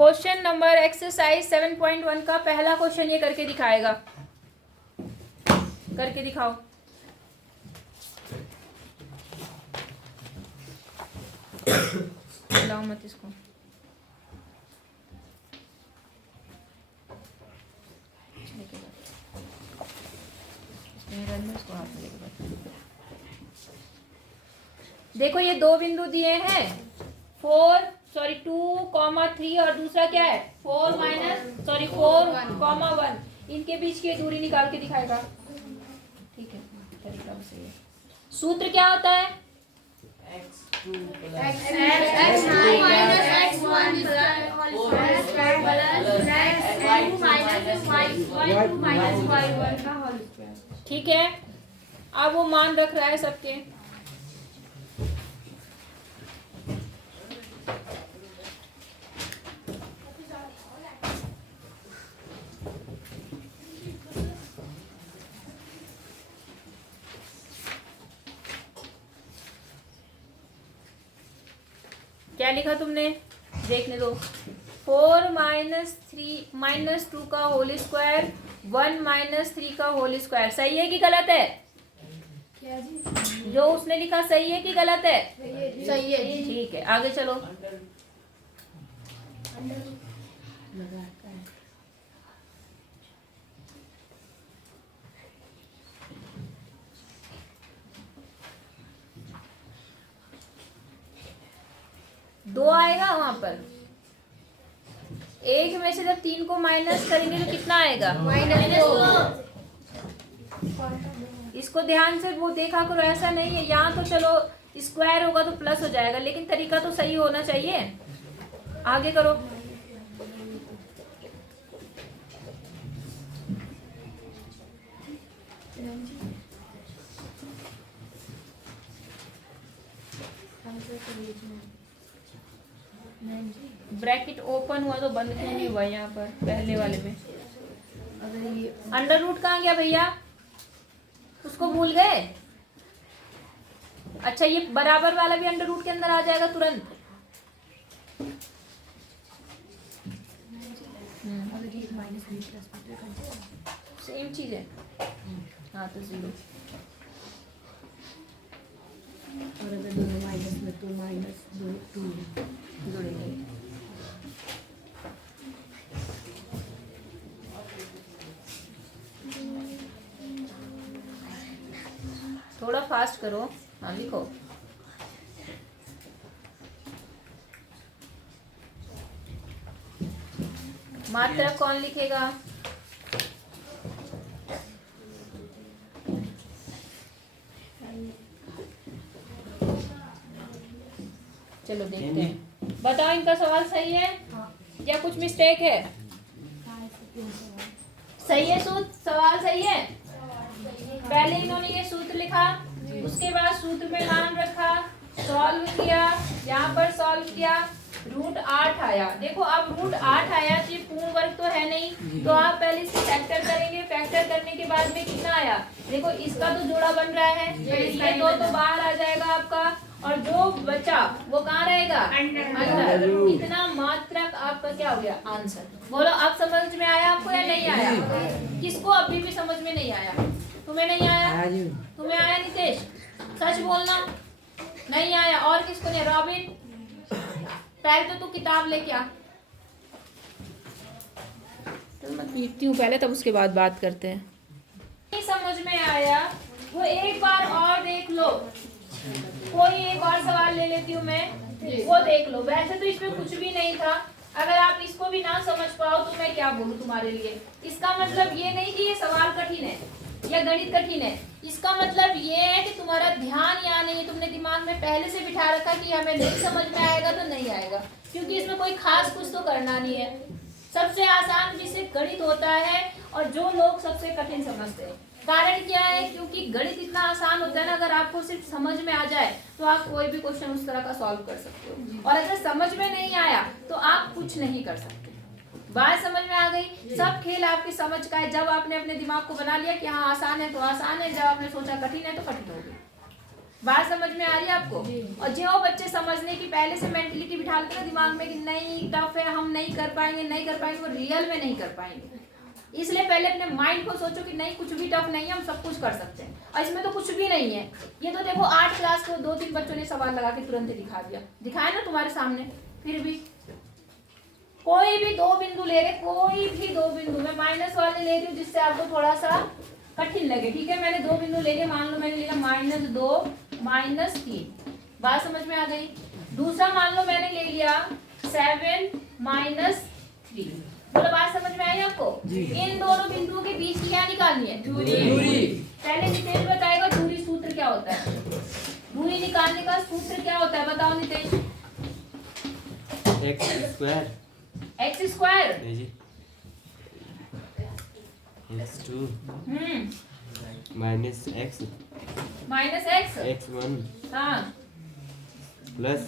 Question number exercise 7.1 का पहला question ये करके दिखाएगा, करके दिखाओ। लाओ मत इसको। देखो ये दो बिंदु दिए हैं 2,3 और दूसरा क्या है 4, 1, इनके बीच की दूरी निकाल के दिखाएगा। ठीक है, तरीका भी सही है। सूत्र क्या होता है x2 ठीक है। अब वो मान रख रहा है सबके। क्या लिखा तुमने, देखने दो। 4 - 2 का होल स्क्वायर 1 - 3 का होल स्क्वायर सही है कि गलत है? क्या जी? जो उसने लिखा सही है कि गलत है? सही है जी। ठीक है, आगे चलो। दो आएगा वहां पर, एक में से जब 3 को माइनस करेंगे तो कितना आएगा? -2। इसको ध्यान से वो देखा करो, ऐसा नहीं है यहाँ तो चलो स्क्वायर होगा तो प्लस हो जाएगा, लेकिन तरीका तो सही होना चाहिए। आगे करो। ब्रैकेट ओपन हुआ तो बंद क्यों नहीं हुआ यहाँ पर पहले वाले में? अगर ये अंडर रूट कहाँ गया भैया? उसको भूल गए? अच्छा, ये बराबर वाला भी अंडर रूट के अंदर आ जाएगा तुरंत। अगर ये -b सेम चीज है। हाँ तो 0। और अगर दोनों माइनस में तो -2 जुड़ेंगे। थोड़ा फास्ट करो। हाँ लिखो। मात्रक कौन लिखेगा? चलो देखते हैं, बताओ इनका सवाल सही है या कुछ मिस्टेक है? सही है सूत्र, सवाल सही है। पहले इन्होंने ये सूत्र लिखा, उसके बाद सूत्र में मान रखा, सॉल्व किया, यहाँ पर सॉल्व किया, √8 आया। देखो अब √8 आया तो ये पूर्ण वर्ग तो है नहीं, तो आप पहले इसे फैक्टर करेंगे। फैक्टर करने के बाद में कितना आया? देखो इसका तो जोड़ा बन रहा है, ये दो तो बाहर आ जाएगा आपका, और जो बचा वो कहाँ रहेगा? अंदर। इतना मात्रक आपका क्या हो गया? आंसर। बोलो अब समझ में आया आपको या नहीं आया? किसको अभी भी समझ में नहीं आया? तुम्हें नहीं आया? तुम्हें आया नितेश? सच बोलना, नहीं आया। और किसको नहीं? रॉबिन, पहले तो तू किताब लेके आ। तो मैं पीटती हूँ पहले, तब उसके बाद बात करते हैं। नहीं समझ में आया वो एक बार और देख लो। कोई एक और सवाल ले लेती हूँ मैं, वो देख लो। वैसे तो इसमें कुछ भी नहीं था, अगर आप इसको भी ना समझ पाओ तो मैं क्या बोलूँ तुम्हारे लिए। इसका मतलब ये नहीं कि ये सवाल कठिन है या गणित कठिन है, इसका मतलब ये है कि तुम्हारा ध्यान यहाँ नहीं है। तुमने दिमाग में पहले से बिठा रखा कि हमें नहीं समझ में आएगा तो नहीं आएगा, क्योंकि इसमें कोई खास कुछ तो करना नहीं है। सबसे आसान विषय गणित होता है और जो लोग सबसे कठिन समझते हैं। कारण क्या है? क्योंकि गणित इतना आसान होता है ना, अगर आपको सिर्फ समझ में आ जाए तो आप कोई भी क्वेश्चन उस तरह का सॉल्व कर सकते हो, और अगर समझ में नहीं आया तो आप कुछ नहीं कर सकते। बात समझ में आ गई? सब खेल आपकी समझ का है। जब आपने अपने दिमाग को बना लिया कि हाँ आसान है तो आसान है, जब आपने सोचा कठिन है तो कठिन हो गई। बात समझ में आ रही है आपको? और जो बच्चे समझने की पहले से मेंटलिटी बिठा लेते हैं ना दिमाग में कि नहीं टफ है, हम नहीं कर पाएंगे, वो रियल में नहीं कर पाएंगे। इसलिए पहले अपने माइंड को सोचो कि नहीं कुछ भी टफ नहीं है, हम सब कुछ कर सकते हैं। और इसमें तो कुछ भी नहीं है। ये तो देखो 8 क्लास को 2-3 बच्चों ने सवाल लगा के तुरंत ही दिखाया ना तुम्हारे सामने। फिर भी कोई भी 2 बिंदु ले रहे, कोई भी 2 बिंदु, मैं माइनस वाले ले रही हूँ जिससे आपको थोड़ा सा कठिन लगे, ठीक है। मैंने 2 बिंदु ले लिए, मान लो मैंने लिया -2 -3, बात समझ में आ गई। दूसरा मान लो मैंने ले लिया 7 -3, बोलो बात समझ में आई आपको? इन दोनों बिंदुओं के बीच की क्या निकालनी है? दूरी। पहले नितेश बताएगा दूरी सूत्र क्या होता है। दूरी निकालने का सूत्र क्या होता है, बताओ नितेश। एक्स स्क्वायर नहीं जी, x2 माइनस x x1 हाँ प्लस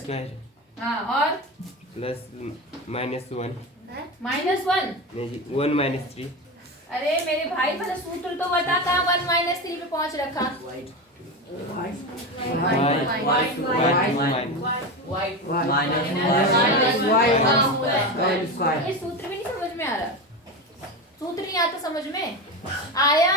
स्क्वायर हाँ और प्लस -1 -1 जी, 1 -3। अरे मेरे भाई पहले सूत्र तो बता, कहाँ 1 -3 पे पहुंच रखा। ये सूत्र भी नहीं समझ में आ रहा, सूत्र नहीं आता समझ में आया।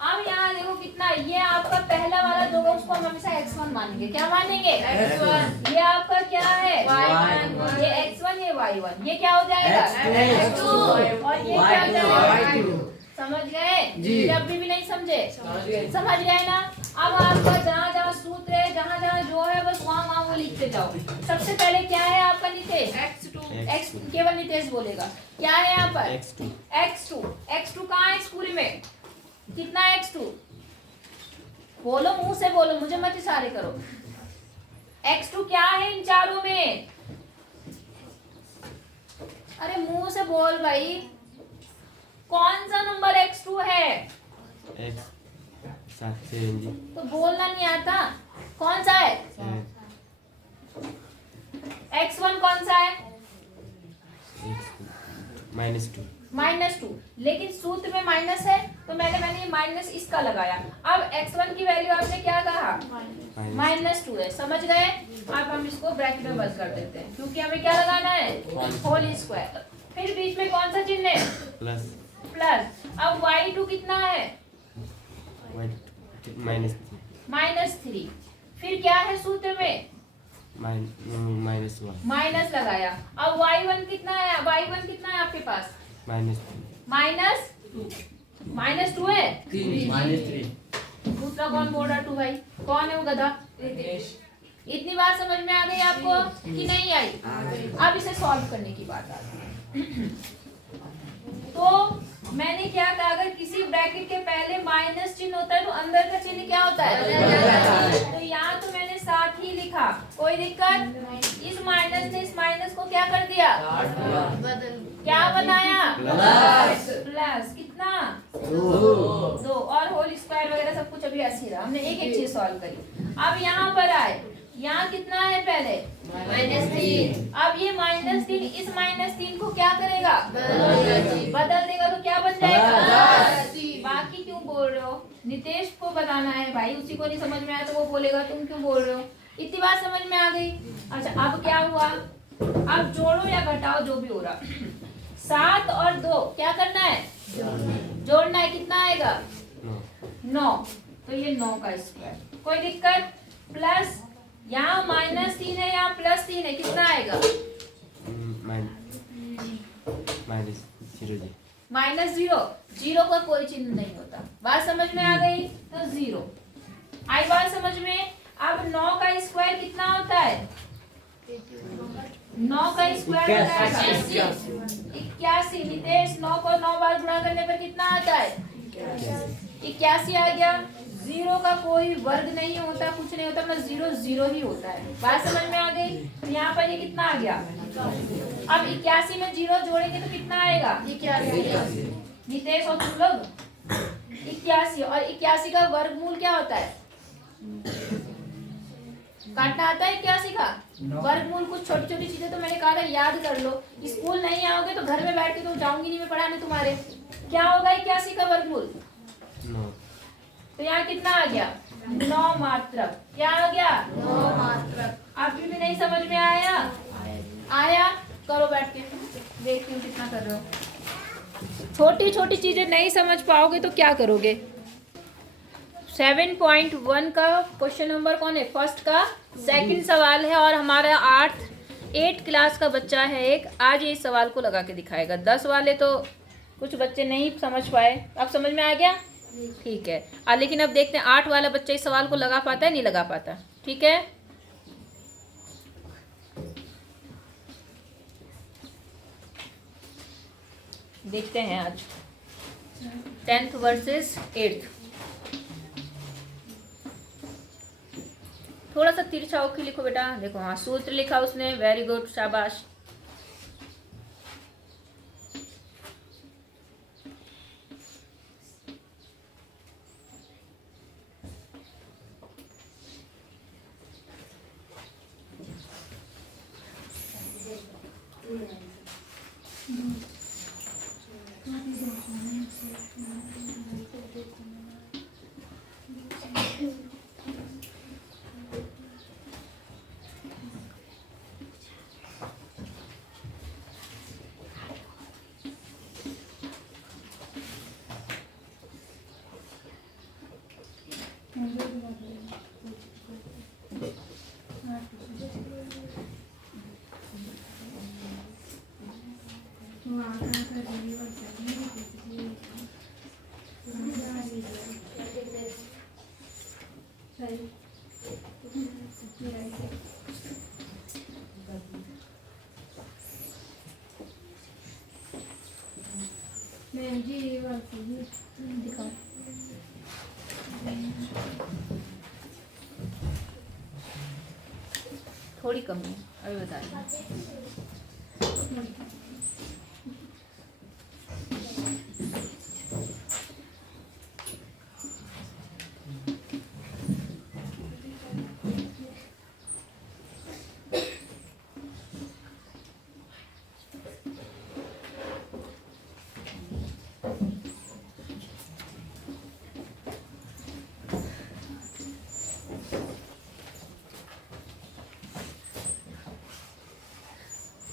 अब यहाँ देखो कितना, ये आपका पहला वाला जो होगा उसको हम हमेशा x1 मानेंगे। क्या मानेंगे? x1। ये आपका क्या है? y1। ये x1 ये y1, ये क्या हो जाएगा? x2। और ये क्या हो जाएगा? y2। समझ गए? जब भी नहीं समझे समझ गए ना। अब आपका जहाँ जहाँ सूत्र है, जहाँ जहाँ जो है बस वहाँ वो लिखते जाओ। सबसे पहले क्या है आपका नितेश? x2 केवल नितेश बोलेगा। क्या है यहाँ पर? x2 कहाँ है इस पूरे में? कितना है x2? बोलो, मुंह से बोलो, मुझे मत इशारे करो। x2 क्या है इन चारों में? अरे मुंह से बोल भाई, कौन सा नंबर x2 है? जी। तो बोलना नहीं आता, कौन सा है? x1 कौन सा है? -2। लेकिन सूत्र में माइनस है तो मैंने ये माइनस इसका लगाया। अब x1 की वैल्यू आपने क्या कहा? -2 है। समझ गए? अब हम इसको ब्रैकेट में बंद कर देते हैं क्योंकि हमें क्या लगाना है? Whole square. फिर बीच में कौन सा चिन्ह है? प्लस। अब y2 कितना है? -3। फिर क्या है सूत्र में? -1 माइनस लगाया। अब y1 कितना है? y1 कितना है आपके पास? -2 है। दूसरा कौन बोल रहा? 2 भाई कौन है वो गधा? इतनी बात समझ में आ गई आपको कि नहीं आई? अब इसे सॉल्व करने की बात आती है। तो मैंने क्या कहा, अगर किसी ब्रैकेट के पहले माइनस चिन्ह होता है तो अंदर का चिन्ह क्या होता है? तो यहाँ तो मैंने साथ ही लिखा, कोई दिक्कत? इस माइनस ने इस माइनस को क्या कर दिया? क्या बनाया? प्लस। कितना? 2 और होल स्क्वायर वगैरह सब कुछ अभी ऐसे रहा, हमने एक एक चीज सॉल्व करी। अब यहाँ पर आए, यहाँ कितना है पहले? -3। अब ये -3 इस -3 को क्या करेगा? बदल देगा तो क्या बन जाएगा? बाकी क्यों बोल रहे हो? नितेश को बताना है भाई, उसी को नहीं समझ में आया तो वो बोलेगा तुम क्यों बोल रहे हो। इतनी बात समझ में आ गई। अच्छा अब क्या हुआ? अब जोड़ो या घटाओ जो भी हो रहा। 7 और 2 क्या करना है? जोड़ना है। कितना आएगा? 9। तो ये 9 का स्क्वायर। कोई दिक्कत? प्लस यहाँ -3 है, यहाँ +3 है, कितना आएगा? -0। 0 का कोई चिन्ह नहीं होता। बात समझ में आ गई? तो 0 आई बात समझ में। अब 9 का स्क्वायर कितना होता है? 9 का स्क्वायर होता है 81। नितेश 9 को 9 बार गुणा करने पर कितना आता है? 81 आ गया। 0 का कोई वर्ग नहीं होता, कुछ नहीं होता, मतलब 0 0 ही होता है। बात समझ में आ गई? तो यहाँ पर ये कितना आ गया? अब 81 में 0 जोड़ेंगे तो कितना आएगा? 81। नितेश और तुम लोग 81 और 81 का वर्गमूल क्या होता है? काटना आता है 81 का वर्गमूल? कुछ छोटी छोटी चीजें तो मैंने कहा था याद कर लो। स्कूल नहीं आओगे तो घर में बैठ के तो जाऊंगी नहीं मैं पढ़ाने तुम्हारे। क्या होगा 81 का वर्गमूल? तो यहाँ कितना आ गया? 9 मात्रक। क्या हो गया? 9 मात्रक। अभी भी नहीं समझ में आया? आया? करो बैठ के, देखती हूँ कितना कर रहे हो। छोटी छोटी चीजें नहीं समझ पाओगे तो क्या करोगे? 7.1 का क्वेश्चन नंबर कौन है? फर्स्ट का सेकंड सवाल है और हमारा 8 क्लास का बच्चा है एक, आज ये इस सवाल को लगा के दिखाएगा। 10 वाले तो कुछ बच्चे नहीं समझ पाए, अब समझ में आ गया? ठीक है। लेकिन अब देखते हैं 8 वाला बच्चा इस सवाल को लगा पाता है नहीं लगा पाता। ठीक है, देखते हैं आज 10th वर्सेस 8th। थोड़ा सा तिरछा होके लिखो बेटा। देखो, हाँ सूत्र लिखा उसने, वेरी गुड, शाबाश। दिखाओ। थोड़ी कमी है, अभी बता रही हूँ।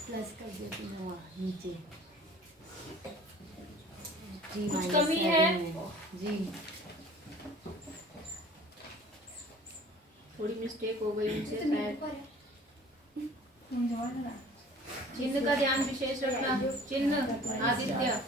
प्लस कर देती हूँ वहाँ नीचे। जी कुछ -7 कमी है? जी, थोड़ी मिस्टेक हो गई उनसे शायद। चिन्ह का ध्यान विशेष रखना। चिन्ह आदित्य,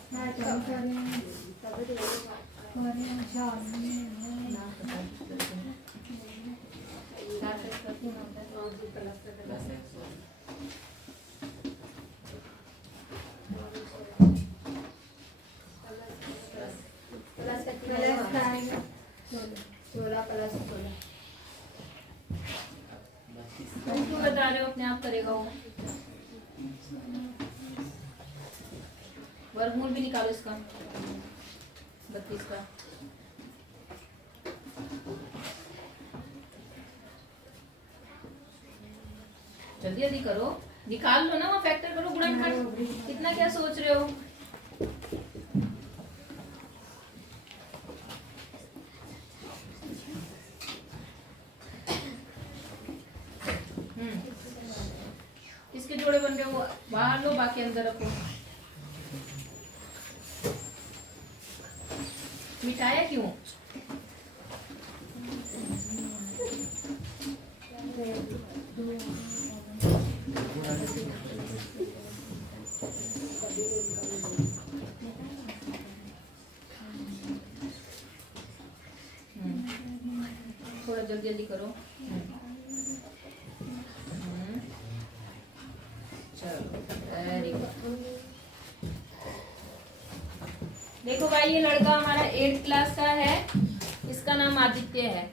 तुम क्यों बता रहे हो अपने आप करेगा वो? वर्गमूल भी निकालो इसका 32 का। जल्दी जल्दी करो, निकाल लो ना, वो फैक्टर करो, गुणनखंड। कितना क्या सोच रहे हो? किसके जोड़े बन गए वो बाहर लो, बाकी अंदर रखो। मिटाया क्यों? थोड़ा जल्दी जल्दी करो। चलो वेरी गुड। देखो भाई, ये लड़का हमारा 8th क्लास का है, इसका नाम आदित्य है।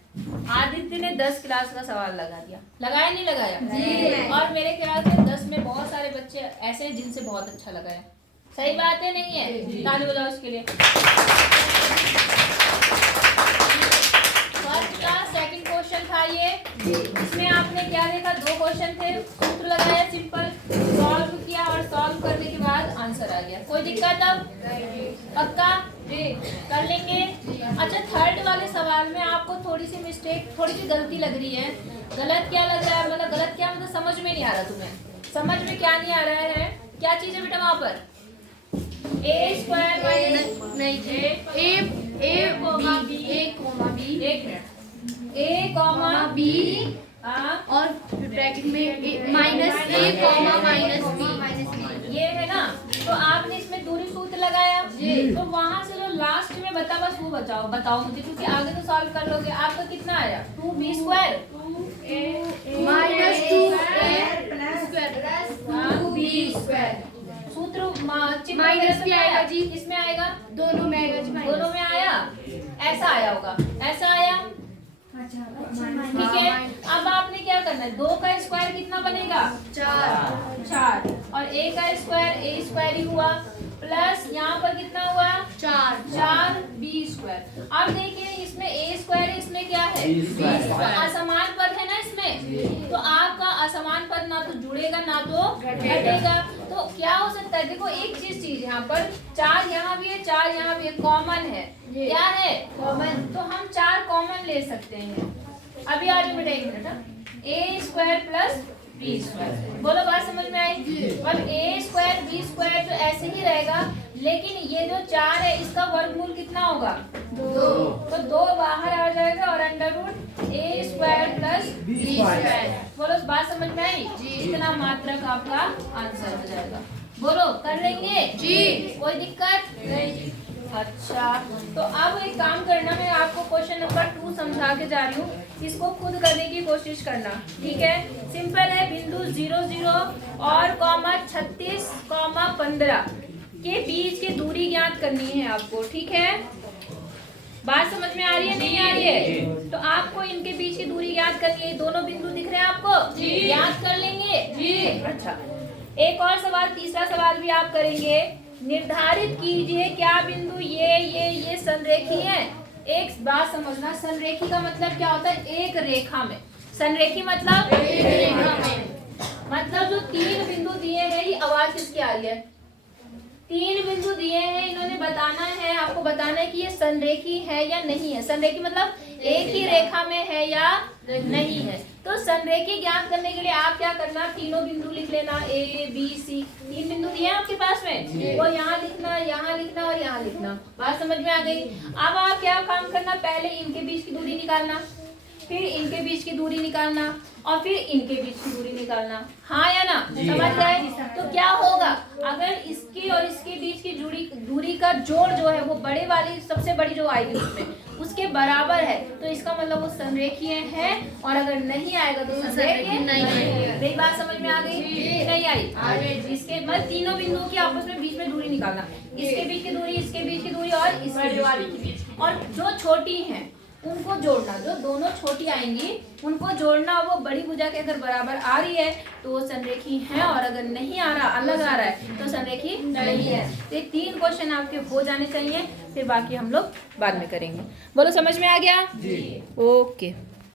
आदित्य ने 10 क्लास का सवाल लगा दिया, लगाया नहीं लगाया? जी। और मेरे ख्याल से 10 में बहुत सारे बच्चे ऐसे हैं जिनसे बहुत अच्छा लगा है। सही बात है नहीं है? ताली बजाओ उसके लिए। फर्स्ट का सेकंड क्वेश्चन था ये। इसमें आपने क्या देखा? 2 क्वेश्चन थे, सूत्र लगाया, सिंपल सॉल्व किया और सॉल्व करने के बाद आंसर आ गया। कोई दिक्कत अब? पक्का? जी कर लेंगे। अच्छा थर्ड वाले सवाल में आपको थोड़ी सी मिस्टेक, थोड़ी सी गलती लग रही है। गलत क्या लग रहा है, मतलब गलत क्या, मतलब समझ में नहीं आ रहा तुम्हें? समझ में क्या नहीं आ रहा है? क्या चीज है बेटा वहां पर? ए स्क्वायर माइनस नहीं जी, ए कॉमा बी, एक मिनट, ए कॉमा बी और ब्रैकेट में माइनस ए कॉमा माइनस बी, ये है ना। तो आपने इसमें दूरी सूत्र लगाया, तो वहां से जो लास्ट में बता बस वो बताओ मुझे, क्योंकि आगे तो सॉल्व कर लोगे। आपका कितना आया? 2b square minus 2a plus 2b square. सूत्र माइनस भी आएगा जी, इसमें आएगा, दोनों में आएगा जी, दोनों में आया, ऐसा आया होगा, ऐसा आया, ठीक है। अब आपने क्या करना है, 2 का स्क्वायर कितना बनेगा? 4 और a का स्क्वायर a स्क्वायर ही हुआ, प्लस यहाँ पर कितना हुआ? 4 b स्क्वायर। अब देखिए इसमें a स्क्वायर है, इसमें क्या है? तो असमान पद है ना इसमें, तो आपका असमान पद ना तो जुड़ेगा ना तो घटेगा। तो क्या हो सकता है, देखो एक चीज यहाँ पर 4 यहाँ भी है, 4 यहाँ भी है, कॉमन है। क्या है? कॉमन। तो हम 4 कॉमन ले सकते हैं। अभी आ जाओ बेटा एक minute, a square plus b square, बोलो बात समझ में आई? और a स्क्वायर b स्क्वायर तो ऐसे ही रहेगा, लेकिन ये जो 4 है इसका वर्गमूल कितना होगा? 2। तो 2 बाहर आ जाएगा और under root a square plus b square. बोलो बात समझ में आई? इतना मात्रक आपका आंसर हो जाएगा। बोलो कर लेंगे जी, कोई दिक्कत नहीं। अच्छा तो अब एक काम करना, मैं आपको क्वेश्चन नंबर 2 समझा के जा रही हूँ, इसको खुद करने की कोशिश करना, ठीक है। सिंपल है, बिंदु 0 0 और कॉमा 36 कॉमा 15 के बीच की दूरी ज्ञात करनी है आपको, ठीक है। बात समझ में आ रही है नहीं आ रही है? तो आपको इनके बीच की दूरी ज्ञात करनी है। दोनों बिंदु दिख रहे हैं आपको, ज्ञात कर लेंगे जी। अच्छा एक और सवाल, तीसरा सवाल भी आप करेंगे। निर्धारित कीजिए क्या बिंदु ये संरेखी है। एक बात समझना, संरेखी का मतलब क्या होता है? एक रेखा में। संरेखी मतलब एक रेखा में, मतलब जो 3 बिंदु दिए हैं, ये आवाज किसकी आ रही है? 3 बिंदु दिए हैं, इन्होंने बताना है, आपको बताना है कि ये संरेखी है या नहीं है। संरेखी मतलब एक ही रेखा में है या नहीं है। तो संरेखी ज्ञात करने के लिए आप क्या करना, तीनों बिंदु लिख लेना, a b c, 3 बिंदु दिए हैं आपके पास में, वो यहाँ लिखना, यहाँ लिखना और यहाँ लिखना। बात समझ में आ गई? अब आप क्या काम करना, पहले इनके बीच की दूरी निकालना, फिर इनके बीच की दूरी निकालना और फिर इनके बीच की दूरी निकालना। हाँ या ना? समझ गए? तो क्या होगा, अगर इसके और इसके बीच की दूरी का जोड़ जो है वो बड़े वाली, सबसे बड़ी जो आएगी उसमें उसके बराबर है, तो इसका मतलब वो संरेखीय है। और अगर नहीं आएगा तो संरेखीय नहीं है। मेरी बात समझ में आ गई? नहीं आई? इसके मतलब तीनों बिंदुओं की आपस में बीच में दूरी निकालना, इसके बीच की दूरी, इसके बीच की दूरी और इसके वाली की बीच, और जो छोटी है उनको जोड़ना, जो दोनों छोटी आएंगी उनको जोड़ना। वो बड़ी भुजा के अगर बराबर आ रही है तो वो संरेखी है, और अगर नहीं आ रहा, अलग आ रहा है, तो संरेखी नहीं है। तो ये 3 क्वेश्चन आपके हो जाने चाहिए, फिर बाकी हम लोग बाद में करेंगे। बोलो समझ में आ गया? जी। ओके।